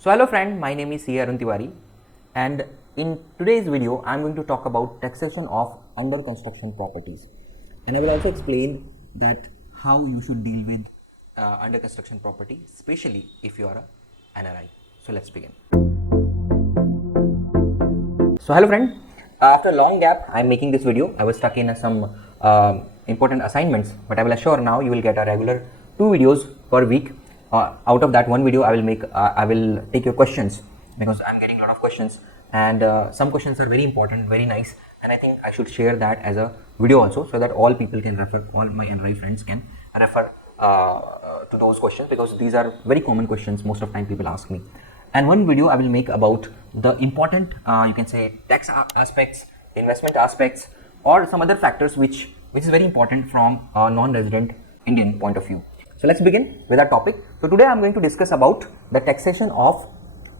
So hello friend, my name is C. Arun Tiwari, and in today's video I am going to talk about taxation of under construction properties, and I will also explain that how you should deal with under construction property, especially if you are a NRI. So let's begin. So hello friend, after a long gap I am making this video. I was stuck in some important assignments, but I will assure now you will get a regular 2 videos per week. Out of that one video I will take your questions, because I'm getting a lot of questions, and some questions are very important, very nice, and I think I should share that as a video also, so that all people can refer, all my NRI friends can refer to those questions, because these are very common questions most of the time people ask me. And one video I will make about the important you can say tax aspects, investment aspects, or some other factors which is very important from a non-resident Indian point of view. So let's begin with our topic. So today I am going to discuss about the taxation of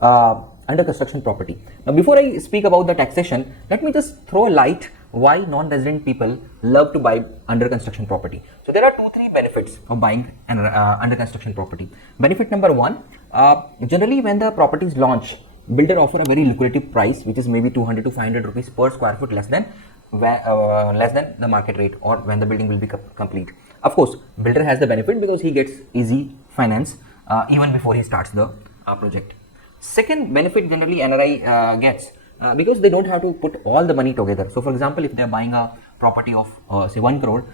under construction property. Now before I speak about the taxation, let me just throw a light why non-resident people love to buy under construction property. So there are 2-3 benefits of buying under construction property. Benefit number 1, generally when the property is launched, builder offer a very lucrative price, which is maybe 200 to 500 rupees per square foot less than the market rate, or when the building will be complete. Of course, builder has the benefit because he gets easy finance even before he starts the project. Second benefit generally NRI gets because they don't have to put all the money together. So for example, if they are buying a property of say 1 crore,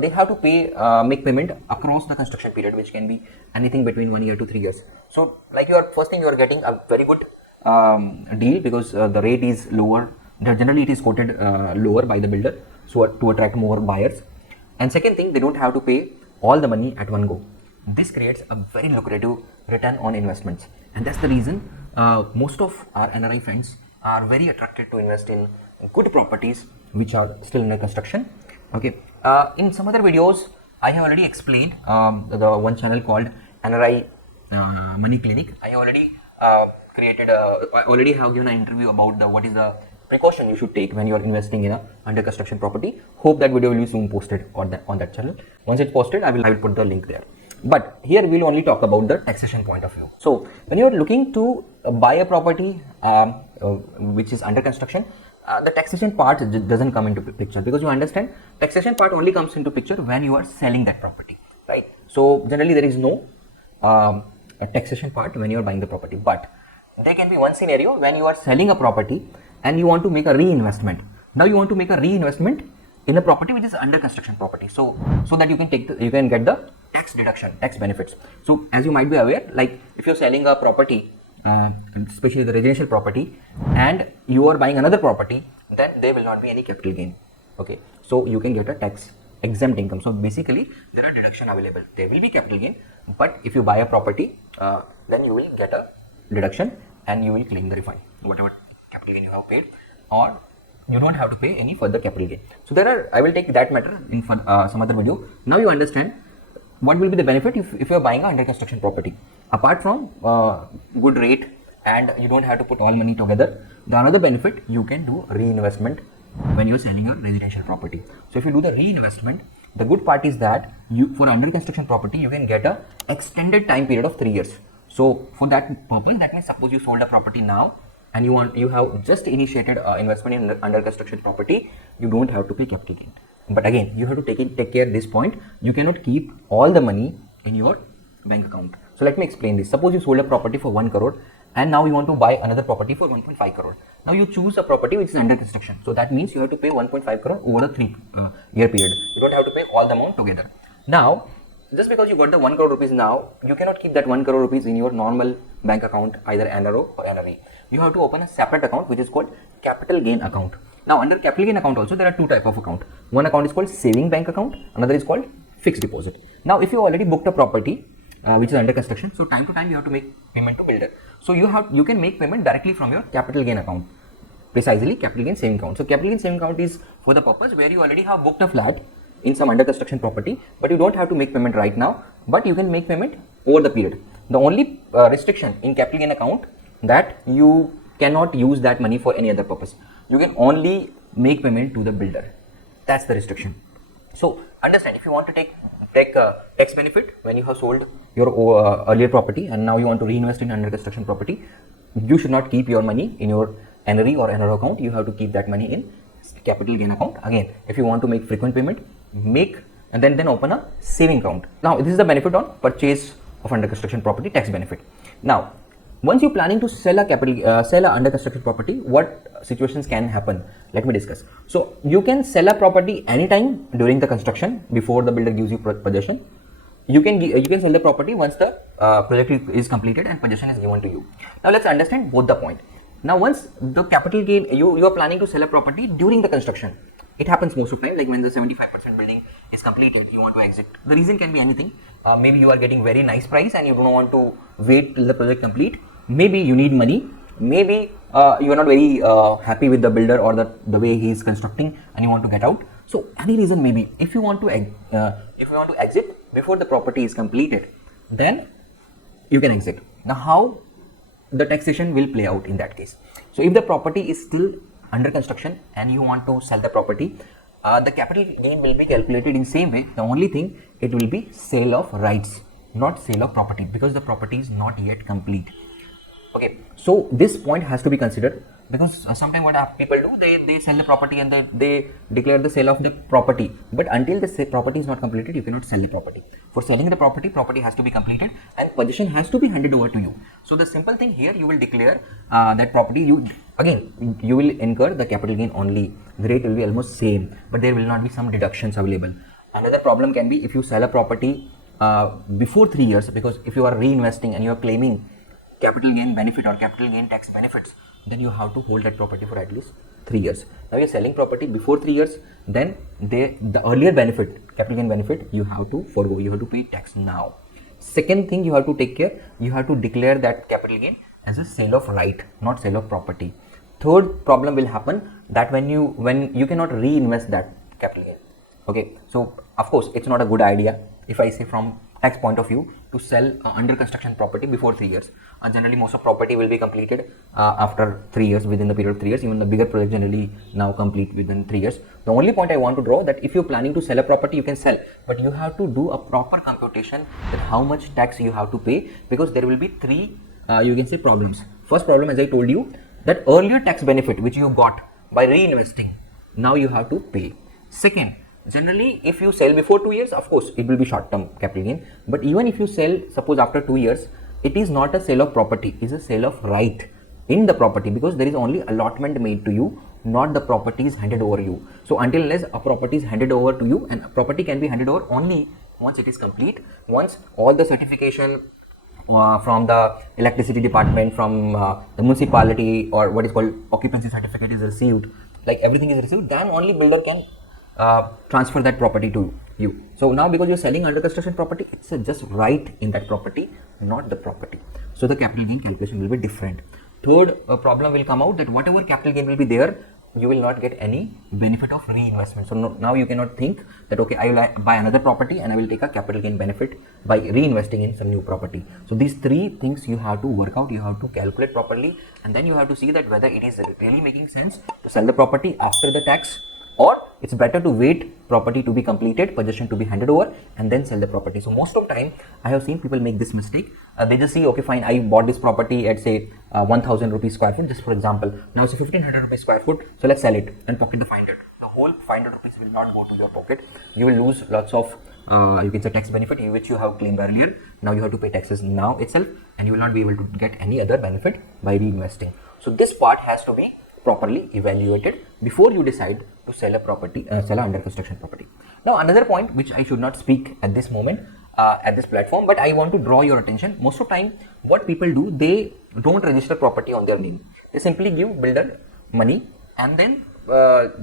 they have to pay make payment across the construction period, which can be anything between 1 year to 3 years. So like first thing, you are getting a very good deal, because the rate is lower. Generally it is quoted lower by the builder, so to attract more buyers. And second thing, they don't have to pay all the money at one go. This creates a very lucrative return on investments, and that's the reason most of our NRI friends are very attracted to invest in good properties which are still under construction. Okay, in some other videos I have already explained the one channel called NRI Money Clinic. I already I already have given an interview about what is the precaution you should take when you are investing in a under construction property. Hope that video will be soon posted on that channel. Once it's posted, I will put the link there. But here we will only talk about the taxation point of view. So when you are looking to buy a property which is under construction, the taxation part doesn't come into picture, because you understand taxation part only comes into picture when you are selling that property, right? So generally there is no a taxation part when you are buying the property, but there can be one scenario when you are selling a property and you want to make a reinvestment. Now you want to make a reinvestment in a property which is under construction property, so that you can get the tax deduction, tax benefits. So as you might be aware, like if you're selling a property, especially the residential property, and you are buying another property, then there will not be any capital gain. Okay, so you can get a tax exempt income. So basically there are deduction available. There will be capital gain, but if you buy a property, then you will get a deduction and you will claim the refund, whatever capital gain you have paid, or you don't have to pay any further capital gain. So I will take that matter in some other video. Now you understand what will be the benefit if you are buying a under construction property. Apart from good rate and you don't have to put all money together, the another benefit, you can do reinvestment when you are selling a residential property. So if you do the reinvestment, the good part is that for under construction property you can get a extended time period of 3 years. So for that purpose, that means suppose you sold a property now and you have just initiated investment in under construction property, you don't have to pay capital gain. But again, you have to take care at this point. You cannot keep all the money in your bank account. So let me explain this. Suppose you sold a property for 1 crore and now you want to buy another property for 1.5 crore. Now you choose a property which is under construction. So that means you have to pay 1.5 crore over a 3 year period. You don't have to pay all the amount together. Now, just because you got the 1 crore rupees now, you cannot keep that 1 crore rupees in your normal bank account, either NRO or NRE. You have to open a separate account which is called capital gain account. Now under capital gain account also there are 2 types of account. One account is called saving bank account, another is called fixed deposit. Now if you already booked a property which is under construction, so time to time you have to make payment to builder. So you can make payment directly from your capital gain account, precisely capital gain saving account. So capital gain saving account is for the purpose where you already have booked a flat in some under construction property, but you don't have to make payment right now, but you can make payment over the period. The only restriction in capital gain account that you cannot use that money for any other purpose. You can only make payment to the builder. That's the restriction. So understand, if you want to take tax benefit when you have sold your earlier property and now you want to reinvest in under construction property, you should not keep your money in your NRI or NRO account. You have to keep that money in capital gain account. Again, if you want to make frequent payment, make and then open a saving account. Now this is the benefit on purchase of under construction property, tax benefit. Now once you're planning to sell a under construction property, what situations can happen? Let me discuss. So you can sell a property anytime during the construction before the builder gives you possession. You can sell the property once the project is completed and possession is given to you. Now let's understand both the point. Now once the capital gain, you are planning to sell a property during the construction. It happens most of the time, like when the 75% building is completed, you want to exit. The reason can be anything. Maybe you are getting very nice price and you don't want to wait till the project complete. Maybe you need money. Maybe you are not very happy with the builder or the way he is constructing and you want to get out. So any reason maybe. If you want to exit before the property is completed, then you can exit. Now how the taxation will play out in that case? So if the property is still under construction and you want to sell the property, the capital gain will be calculated in same way. The only thing, it will be sale of rights, not sale of property, because the property is not yet complete. Okay, so this point has to be considered, because sometimes what people do, they sell the property and they declare the sale of the property, but until the property is not completed, you cannot sell the property. For selling the property has to be completed and possession has to be handed over to you. So the simple thing here, you will declare that property, you will incur the capital gain only. The rate will be almost same, but there will not be some deductions available. Another problem can be if you sell a property before 3 years, because if you are reinvesting and you are claiming capital gain benefit or capital gain tax benefits, then you have to hold that property for at least 3 years. Now you're selling property before 3 years, then the earlier benefit, capital gain benefit, you have to forego, you have to pay tax now. Second thing you have to take care, you have to declare that capital gain as a sale of right, not sale of property. Third problem will happen that when you cannot reinvest that capital gain. Okay, so of course it's not a good idea, if I say from tax point of view, to sell under construction property before 3 years. Generally most of property will be completed after 3 years, within the period of 3 years. Even the bigger project generally now complete within 3 years. The only point I want to draw, that if you're planning to sell a property, you can sell, but you have to do a proper computation that how much tax you have to pay, because there will be three you can say problems. First problem, as I told you, that earlier tax benefit which you got by reinvesting, now you have to pay. Second, generally if you sell before 2 years, of course it will be short term capital gain, but even if you sell suppose after 2 years, it is not a sale of property, it is a sale of right in the property, because there is only allotment made to you, not the property is handed over you. So until unless a property is handed over to you, and a property can be handed over only once it is complete, once all the certification from the electricity department, from the municipality, or what is called occupancy certificate is received, like everything is received, then only builder can transfer that property to you. So now because you're selling under construction property, it's just right in that property, not the property. So the capital gain calculation will be different. Third problem will come out, that whatever capital gain will be there, you will not get any benefit of reinvestment. So now you cannot think that okay, I will buy another property and I will take a capital gain benefit by reinvesting in some new property. So these three things you have to work out, you have to calculate properly, and then you have to see that whether it is really making sense to sell the property after the tax, or it's better to wait property to be completed, possession to be handed over, and then sell the property. So most of the time I have seen people make this mistake. They just see, okay fine, I bought this property at say 1000 rupees square foot, just for example. Now it's 1500 rupees square foot, so let's sell it and pocket the 500. The whole 500 rupees will not go to your pocket. You will lose lots of you can say tax benefit which you have claimed earlier. Now you have to pay taxes now itself, and you will not be able to get any other benefit by reinvesting. So this part has to be properly evaluated before you decide to sell a property, sell a under construction property. Now another point which I should not speak at this moment at this platform, but I want to draw your attention. Most of the time what people do, they don't register property on their name. They simply give builder money, and then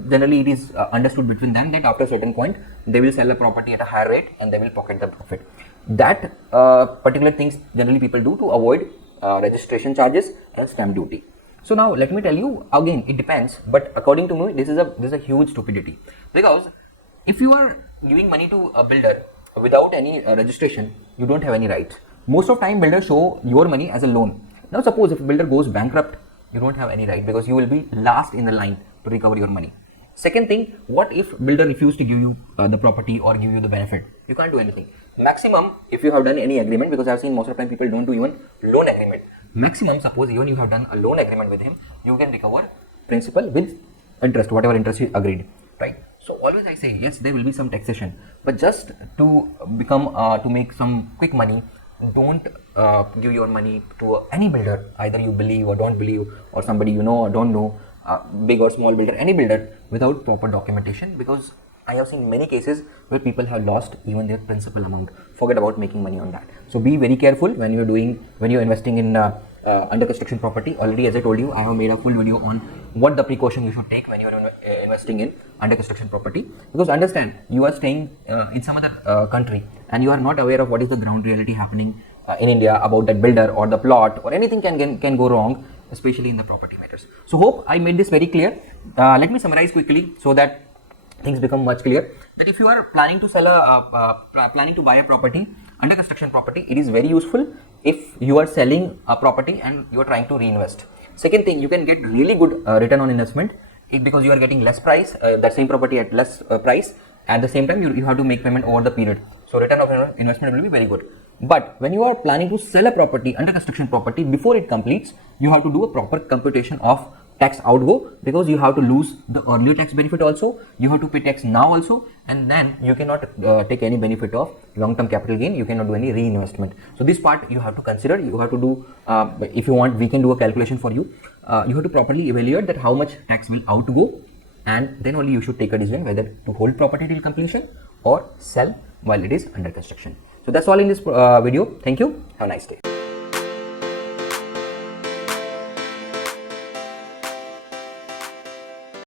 generally it is understood between them that after a certain point they will sell a property at a higher rate and they will pocket the profit. That particular things generally people do to avoid registration charges and stamp duty. So now let me tell you, again it depends, but according to me this is a huge stupidity, because if you are giving money to a builder without any registration, you don't have any rights. Most of time builders show your money as a loan. Now suppose if a builder goes bankrupt, you don't have any right, because you will be last in the line to recover your money. Second thing, what if builder refused to give you the property or give you the benefit? You can't do anything. Maximum, if you have done any agreement, because I've seen most of the time people don't do even loan agreement. Maximum, suppose even you have done a loan agreement with him, you can recover principal with interest, whatever interest you agreed, right? So always I say, yes, there will be some taxation, but just to become, to make some quick money, don't give your money to any builder, either you believe or don't believe, or somebody you know or don't know, big or small builder, any builder, without proper documentation, because I have seen many cases where people have lost even their principal amount. Forget about making money on that. So be very careful when you're investing in under construction property. Already, as I told you, I have made a full video on what the precaution you should take when you're investing in under construction property. Because understand, you are staying in some other country and you are not aware of what is the ground reality happening in India about that builder or the plot, or anything can go wrong, especially in the property matters. So hope I made this very clear. Let me summarize quickly so that things become much clear. That if you are planning to sell planning to buy a property, under construction property, it is very useful if you are selling a property and you are trying to reinvest. Second thing, you can get really good return on investment because you are getting less price, that same property at less price. At the same time, you have to make payment over the period. So return of investment will be very good. But when you are planning to sell a property, under construction property, before it completes, you have to do a proper computation of tax outgo, because you have to lose the earlier tax benefit also, you have to pay tax now also, and then you cannot take any benefit of long-term capital gain, you cannot do any reinvestment. So this part you have to consider, you have to do, if you want, we can do a calculation for you. You have to properly evaluate that how much tax will outgo, and then only you should take a decision whether to hold property till completion or sell while it is under construction. So that's all in this video. Thank you. Have a nice day.